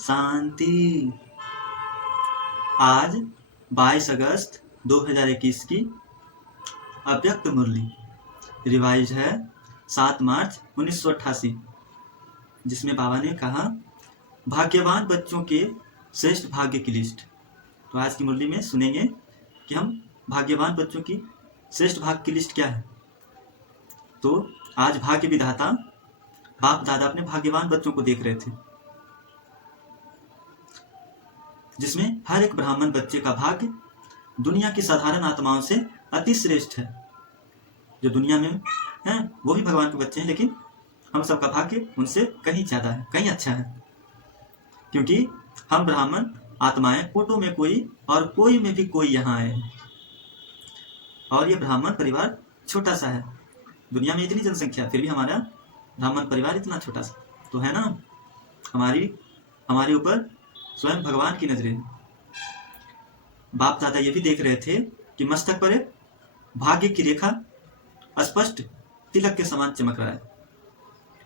शांति। आज 22 अगस्त 2021 की अव्यक्त मुरली रिवाइज है 7 मार्च 1988, जिसमें बाबा ने कहा भाग्यवान बच्चों के श्रेष्ठ भाग्य की लिस्ट। तो आज की मुरली में सुनेंगे कि हम भाग्यवान बच्चों की श्रेष्ठ भाग्य की लिस्ट क्या है। तो आज भाग्य विधाता बाप दादा अपने भाग्यवान बच्चों को देख रहे थे, जिसमें हर एक ब्राह्मण बच्चे का भाग्य दुनिया की साधारण आत्माओं से अति श्रेष्ठ है। जो दुनिया में हैं वो भी भगवान के बच्चे हैं, लेकिन हम सबका भाग्य उनसे कहीं ज्यादा है, कहीं अच्छा है, क्योंकि हम ब्राह्मण आत्माएं कोटों में कोई और कोई में भी कोई यहाँ आए हैं। और ये ब्राह्मण परिवार छोटा सा है, दुनिया में इतनी जनसंख्या, फिर भी हमारा ब्राह्मण परिवार इतना छोटा सा तो है ना। हमारे ऊपर स्वयं भगवान की नजरें। बाप दादा ये भी देख रहे थे कि मस्तक पर भाग्य की रेखा स्पष्ट तिलक के समान चमक रहा है,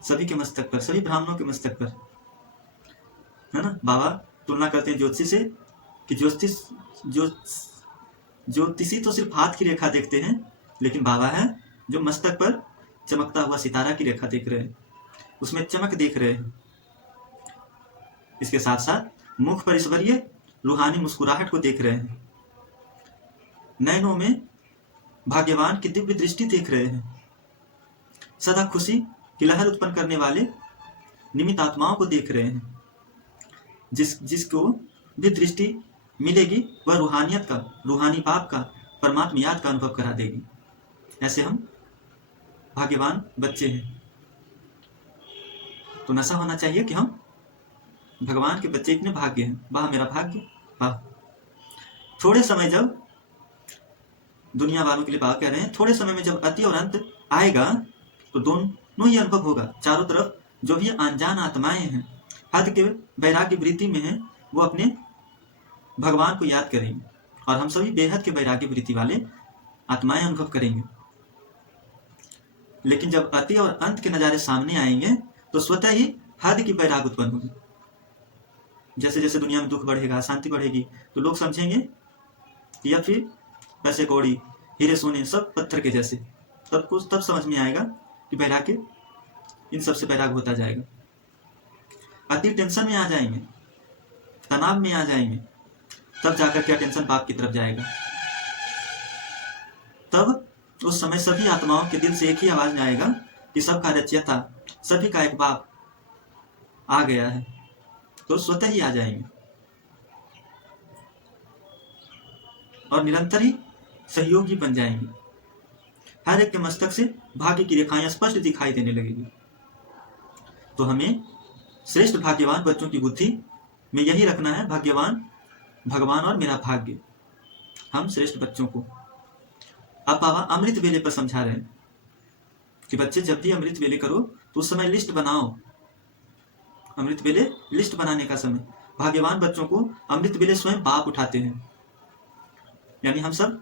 सभी के मस्तक पर, सभी ब्राह्मणों के मस्तक पर, है ना। बाबा तुलना करते हैं ज्योतिषी से कि ज्योतिषी तो सिर्फ हाथ की रेखा देखते हैं, लेकिन बाबा है जो मस्तक पर चमकता हुआ सितारा की रेखा देख रहे हैं, उसमें चमक देख रहे हैं। इसके साथ साथ मुख पर ईश्वरीय रूहानी मुस्कुराहट को देख रहे हैं, नयनों में भाग्यवान की दिव्य दृष्टि देख रहे हैं, सदा खुशी की लहर उत्पन्न करने वाले निमित्त आत्माओं को देख रहे हैं। जिसको भी दृष्टि मिलेगी वह रूहानियत का, रूहानी बाप का, परमात्मा याद का अनुभव करा देगी। ऐसे हम भाग्यवान बच्चे हैं। तो नशा होना चाहिए कि हम भगवान के बच्चे इतने भाग्य हैं, वाह मेरा भाग्य, वाह। थोड़े समय, जब दुनिया वालों के लिए बात कह रहे हैं, थोड़े समय में जब अति और अंत आएगा तो दोनों ही अनुभव होगा। चारों तरफ जो भी अनजान आत्माएं हैं, हद के वैराग्य वृत्ति में हैं, वो अपने भगवान को याद करेंगे, और हम सभी बेहद के वैराग्य वृत्ति वाले आत्माएं अनुभव करेंगे। लेकिन जब अति और अंत के नजारे सामने आएंगे तो स्वतः ही हद की वैराग उत्पन्न होगी। जैसे जैसे दुनिया में दुख बढ़ेगा, शांति बढ़ेगी, तो लोग समझेंगे या फिर पैसे कौड़ी, हीरे सोने सब पत्थर के जैसे, तब समझ में आएगा कि वैराग्य इन सबसे वैराग होता जाएगा। अति टेंशन में आ जाएंगे, तनाव में आ जाएंगे, तब जाकर के टेंशन बाप की तरफ जाएगा। तब उस समय सभी आत्माओं के दिल से एक ही आवाज में आएगा कि सबका रचयिता, सभी का एक बाप आ गया है, तो स्वतः ही आ जाएंगे और निरंतर ही सहयोगी बन जाएंगे। हर एक के मस्तक से भाग्य की रेखाएं स्पष्ट दिखाई देने लगेगी। तो हमें श्रेष्ठ भाग्यवान बच्चों की बुद्धि में यही रखना है, भाग्यवान भगवान और मेरा भाग्य, हम श्रेष्ठ बच्चों को। अब बाबा अमृत वेले पर समझा रहे हैं कि बच्चे जब भी अमृत वेले करो तो उस समय लिस्ट बनाओ। अमृत वेले लिस्ट बनाने का समय। भाग्यवान बच्चों को अमृत वेले स्वयं बाप उठाते हैं, यानी हम सब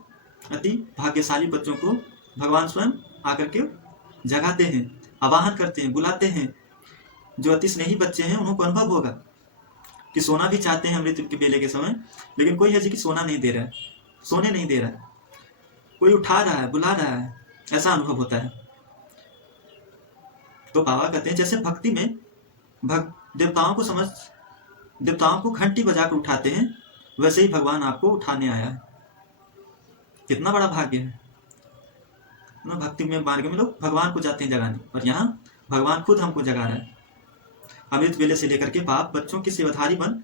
अति भाग्यशाली बच्चों को भगवान स्वयं आकर के जगाते हैं, आवाहन करते हैं, बुलाते हैं। जो अति स्नेही बच्चे हैं उनको अनुभव होगा कि सोना भी चाहते हैं अमृत के बेले के समय, लेकिन कोई है जी कि सोना नहीं दे रहा है, सोने नहीं दे रहा है, कोई उठा रहा है, बुला रहा है, ऐसा अनुभव होता है। तो बाबा कहते हैं जैसे भक्ति में देवताओं को घंटी बजाकर उठाते हैं, वैसे ही भगवान आपको उठाने आया है। कितना बड़ा भाग्य है ना। भक्ति में मार्ग में लोग भगवान को जाते हैं जगाने, और यहाँ भगवान खुद हमको जगा रहा है। अमृत वेले से लेकर के बाप बच्चों की सेवाधारी बन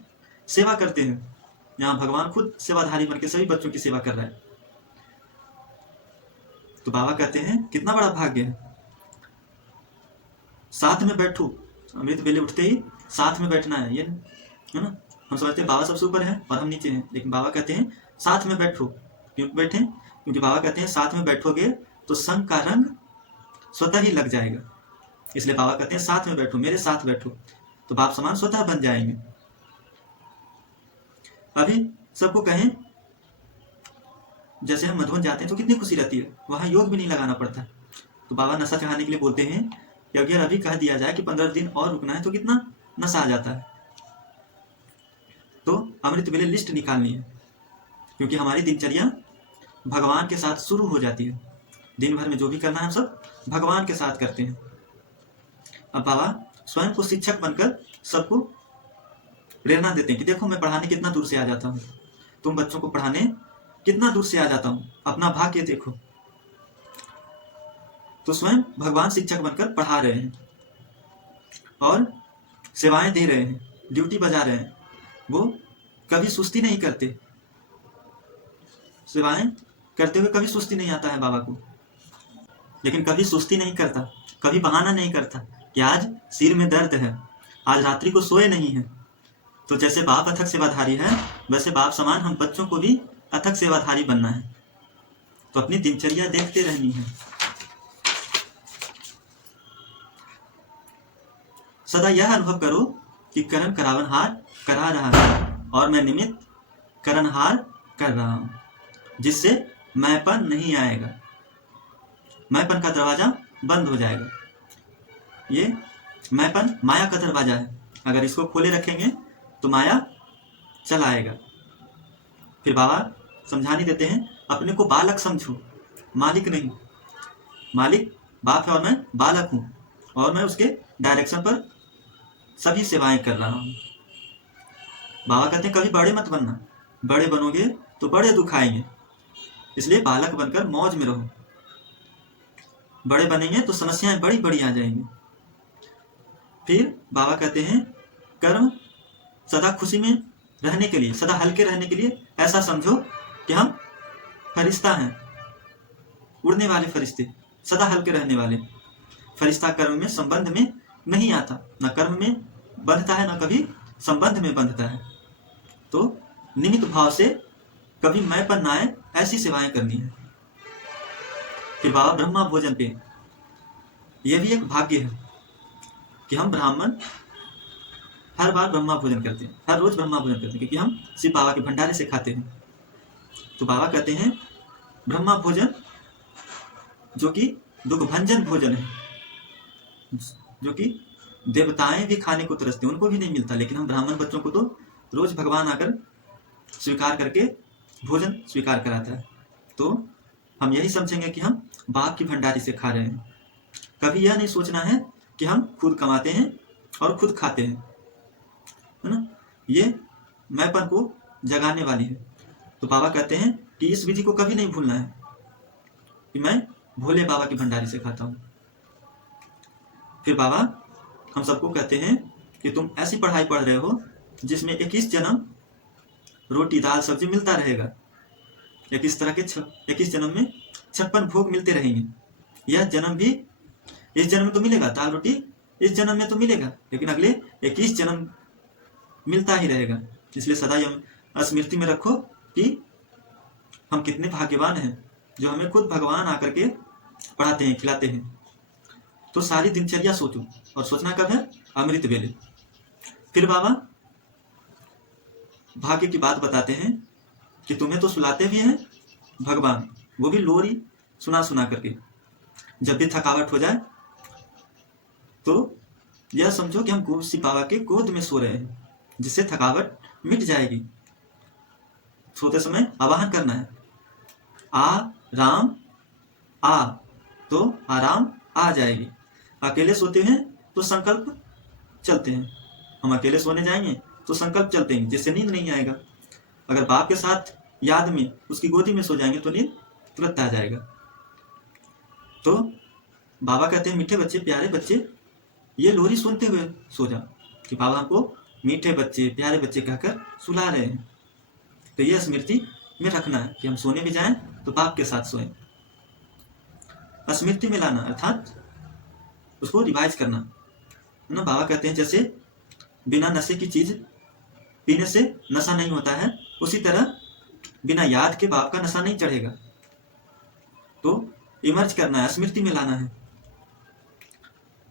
सेवा करते हैं। यहाँ भगवान खुद सेवाधारी बन के सभी बच्चों की सेवा कर रहा है। तो बाबा कहते हैं कितना बड़ा भाग्य है। साथ में बैठो, अमृत वेले उठते ही साथ में बैठना है, ये है ना। हम समझते हैं बाबा सबसे ऊपर है और हम नीचे हैं, लेकिन बाबा कहते हैं साथ में बैठो। क्यों बैठे? क्योंकि बाबा कहते हैं साथ में बैठोगे तो संग का रंग स्वतः ही लग जाएगा। इसलिए बाबा कहते हैं साथ में बैठो, मेरे साथ बैठो, तो बाप समान स्वतः बन जाएंगे। अभी सबको कहें, जैसे हम मधुबन जाते हैं तो कितनी खुशी रहती है, वहां योग भी नहीं लगाना पड़ता। तो बाबा नशा चढ़ाने के लिए बोलते हैं कि अगर अभी कह दिया जाए कि 15 दिन और रुकना है तो कितना नशा आ जाता है। अमृत वेले लिस्ट निकालनी है, क्योंकि हमारी दिनचर्या भगवान के साथ शुरू हो जाती है। दिन भर में जो भी करना है हम सब भगवान के साथ करते हैं। अब बाबा स्वयं को शिक्षक बनकर सबको प्रेरणा देते हैं कि देखो मैं पढ़ाने कितना दूर से आ जाता हूँ, तुम बच्चों को पढ़ाने कितना दूर से आ जाता हूँ, अपना भाग्य देखो। तो स्वयं भगवान शिक्षक बनकर पढ़ा रहे हैं और सेवाएं दे रहे हैं, ड्यूटी बजा रहे हैं। वो कभी सुस्ती नहीं करते, सेवाएं करते हुए कभी सुस्ती नहीं आता है बाबा को, लेकिन कभी सुस्ती नहीं करता, कभी बहाना नहीं करता कि आज सिर में दर्द है, आज रात्रि को सोए नहीं है। तो जैसे बाप अथक सेवाधारी है, वैसे बाप समान हम बच्चों को भी अथक सेवाधारी बनना है। तो अपनी दिनचर्या देखते रहनी है। सदा यह अनुभव करो कि करण करावनहार करा रहा है और मैं निमित्त करणहार कर रहा हूं, जिससे मैंपन नहीं आएगा, मैंपन का दरवाजा बंद हो जाएगा। ये मैंपन माया का दरवाजा है, अगर इसको खोले रखेंगे तो माया चला आएगा। फिर बाबा समझाने देते हैं, अपने को बालक समझो, मालिक नहीं। मालिक बाप है और मैं बालक हूं, और मैं उसके डायरेक्शन पर सभी सेवाएं कर रहा हूं। बाबा कहते हैं कभी बड़े मत बनना, बड़े बनोगे तो बड़े दुख आएंगे, इसलिए बालक बनकर मौज में रहो। बड़े बनेंगे तो समस्याएं बड़ी बड़ी आ जाएंगी। फिर बाबा कहते हैं कर्म सदा खुशी में रहने के लिए, सदा हल्के रहने के लिए ऐसा समझो कि हम फरिश्ता हैं, उड़ने वाले फरिश्ते, सदा हल्के रहने वाले। फरिश्ता कर्म में संबंध में नहीं आता, न कर्म में बंधता है, न कभी संबंध में बंधता है। तो निमित्त भाव से कभी मैंपन ना आए, ऐसी सेवाएं करनी है। फिर बाबा ब्रह्मा भोजन पे, यह भी एक भाग्य है कि हम ब्राह्मण हर बार ब्रह्मा भोजन करते हैं, हर रोज ब्रह्मा भोजन करते हैं, क्योंकि हम शिव बाबा के भंडारे से खाते हैं। तो बाबा कहते हैं ब्रह्मा भोजन जो कि दुर्भंजन भोजन है, जो कि देवताएं भी खाने को तरसते हैं, उनको भी नहीं मिलता, लेकिन हम ब्राह्मण बच्चों को तो रोज भगवान आकर स्वीकार करके भोजन स्वीकार कराता है। तो हम यही समझेंगे कि हम बाप की भंडारी से खा रहे हैं। कभी यह नहीं सोचना है कि हम खुद कमाते हैं और खुद खाते हैं, है ना। ये मैंपन को जगाने वाली है। तो बाबा कहते हैं कि इस विधि को कभी नहीं भूलना है कि मैं भोले बाबा की भंडारी से खाता हूं। फिर बाबा हम सबको कहते हैं कि तुम ऐसी पढ़ाई पढ़ रहे हो जिसमें 21 जन्म रोटी दाल सब्जी मिलता रहेगा, 21 तरह के 21 जन्म में 56 भोग मिलते रहेंगे। यह जन्म भी इस जन्म में तो मिलेगा, दाल रोटी इस जन्म में तो मिलेगा, लेकिन अगले 21 जन्म मिलता ही रहेगा। इसलिए सदा यह स्मृति में रखो कि हम कितने भाग्यवान हैं जो हमें खुद भगवान आकर के पढ़ाते हैं, खिलाते हैं। तो सारी दिनचर्या सोचो, और सोचना कब है? अमृत वेले। फिर बाबा भाग्य की बात बताते हैं कि तुम्हें तो सुलाते भी हैं भगवान, वो भी लोरी सुना सुना करके। जब भी थकावट हो जाए तो यह समझो कि हम शिव बाबा के गोद में सो रहे हैं, जिससे थकावट मिट जाएगी। सोते समय आवाहन करना है, आ राम आ, तो आराम आ जाएगी। अकेले सोते हैं तो संकल्प चलते हैं, हम अकेले सोने जाएंगे तो संकल्प चलते हैं, जिससे नींद नहीं आएगा। अगर बाप के साथ याद में उसकी गोदी में सो जाएंगे तो नींद तुरंत आ जाएगा। तो बाबा कहते हैं मीठे बच्चे, प्यारे बच्चे, ये लोरी सुनते हुए सो जाओ, कि बाबा हमको मीठे बच्चे, प्यारे बच्चे कहकर सुला रहे हैं। तो यह स्मृति में रखना है कि हम सोने भी जाएं तो बाप के साथ सोएं। स्मृति में लाना अर्थात उसको रिवाइज करना, है ना। बाबा कहते हैं जैसे बिना नशे की चीज पीने से नशा नहीं होता है, उसी तरह बिना याद के बाप का नशा नहीं चढ़ेगा। तो इमर्ज करना है, स्मृति में लाना है।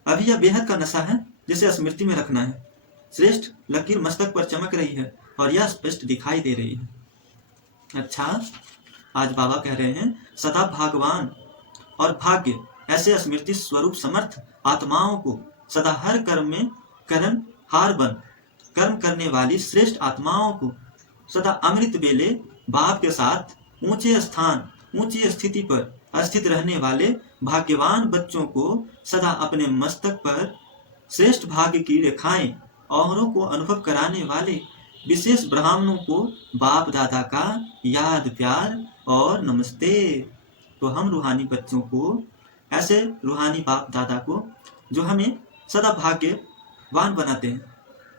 अभी यह बेहद का नशा है जिसे स्मृति में रखना है। श्रेष्ठ लकीर मस्तक पर चमक रही है और यह स्पष्ट दिखाई दे रही है। अच्छा, आज बाबा कह रहे हैं सदा भगवान और भाग्य ऐसे स्मृति स्वरूप समर्थ आत्माओं को सदा हर कर्म में करण हार बन कर्म करने वाली श्रेष्ठ आत्माओं को सदा अमृत बेले बाप के साथ ऊंचे स्थान ऊंची स्थिति पर स्थित रहने वाले भाग्यवान बच्चों को सदा अपने मस्तक पर श्रेष्ठ भाग्य की रेखाएं औरों को अनुभव कराने वाले विशेष ब्राह्मणों को बाप दादा का याद प्यार और नमस्ते। तो हम रूहानी बच्चों को, ऐसे रूहानी बाप दादा को जो हमें सदा भाग्यवान बनाते हैं,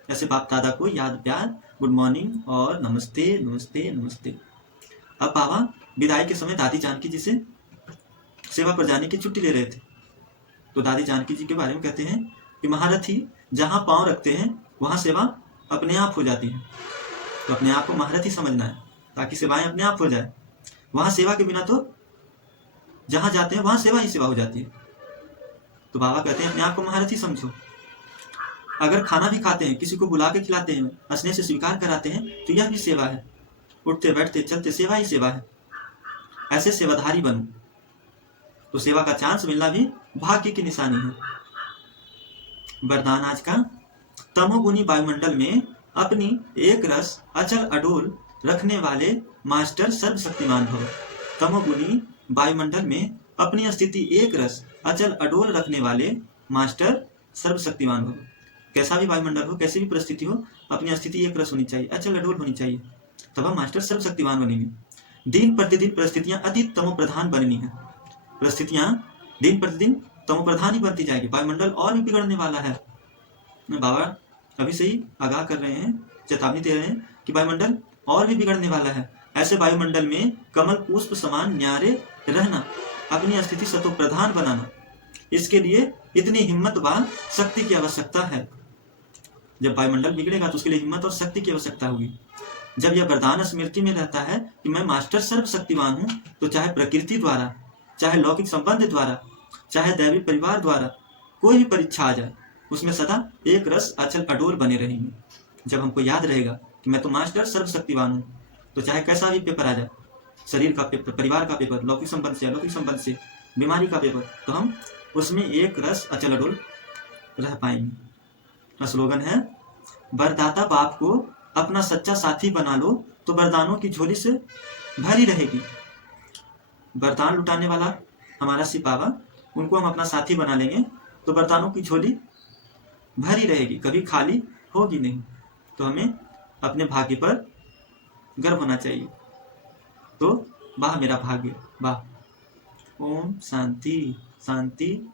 ऐसे बाप दादा को याद प्यार, गुड मॉर्निंग और नमस्ते नमस्ते नमस्ते। अब बाबा विदाई के समय दादी जानकी जी से सेवा पर जाने की छुट्टी ले रहे थे। तो दादी जानकी जी के बारे में कहते हैं कि महारथी जहाँ पांव रखते हैं वहाँ सेवा अपने आप हो जाती है। तो अपने आप को महारथी समझना है ताकि सेवाएं अपने आप हो जाए। वहाँ सेवा के बिना तो जहाँ जाते हैं वहाँ सेवा ही सेवा हो जाती है। तो बाबा कहते हैं अपने आप को महारथी समझो। अगर खाना भी खाते हैं, किसी को बुला के खिलाते हैं, हंसने से स्वीकार कराते हैं, तो यह भी सेवा है। उठते बैठते चलते सेवा ही सेवा है। ऐसे सेवाधारी बनो। तो सेवा का चांस मिलना भी भाग्य की निशानी है। वरदान आज का, तमोगुनी वायुमंडल में अपनी एक रस अचल अडोल रखने वाले मास्टर सर्वशक्तिमान भव। तमोगुनी वायुमंडल में अपनी स्थिति एक रस अचल अडोल रखने वाले मास्टर सर्वशक्तिमान भव। कैसा भी वायुमंडल हो, कैसी भी परिस्थिति हो, अपनी स्थिति एक रस होनी चाहिए, अचल अडोल होनी चाहिए, तब हम मास्टर सर्वशक्तिमान बनेंगे। दिन प्रतिदिन परिस्थितियां अति तमो प्रधान बननी है। परिस्थितियां दिन प्रतिदिन तमो प्रधान ही बनती जाएगी। वायुमंडल और भी बिगड़ने वाला है। बाबा अभी से ही आगाह कर रहे हैं, चेतावनी दे रहे हैं कि वायुमंडल और भी बिगड़ने वाला है। ऐसे वायुमंडल में कमल पुष्प समान न्यारे रहना, अपनी स्थिति सतो प्रधान बनाना, इसके लिए इतनी हिम्मत व शक्ति की आवश्यकता है। जब वायुमंडल बिगड़ेगा तो उसके लिए हिम्मत और शक्ति की आवश्यकता होगी। जब यह वरदान स्मृति में रहता है कि मैं मास्टर सर्वशक्तिमान हूँ, तो चाहे प्रकृति द्वारा, चाहे लौकिक संबंध द्वारा, चाहे दैवी परिवार द्वारा कोई भी परीक्षा आ जाए, उसमें सदा एक रस अचल अडोल बने रहेंगे। जब हमको याद रहेगा कि मैं तो मास्टर सर्वशक्तिमान हूँ, तो चाहे कैसा भी पेपर आ जाए, शरीर का पेपर, परिवार का पेपर, लौकिक संबंध से, अलौकिक संबंध से, बीमारी का पेपर, तो हम उसमें एक रस अचल अडोल रह पाएंगे। स्लोगन है, वरदाता बाप को अपना सच्चा साथी बना लो तो वरदानों की झोली से भरी रहेगी। वरदान लुटाने वाला हमारा शिव बाबा, उनको हम अपना साथी बना लेंगे तो वरदानों की झोली भरी रहेगी, कभी खाली होगी नहीं। तो हमें अपने भाग्य पर गर्व होना चाहिए। तो वाह मेरा भाग्य, वाह। ओम शांति शांति।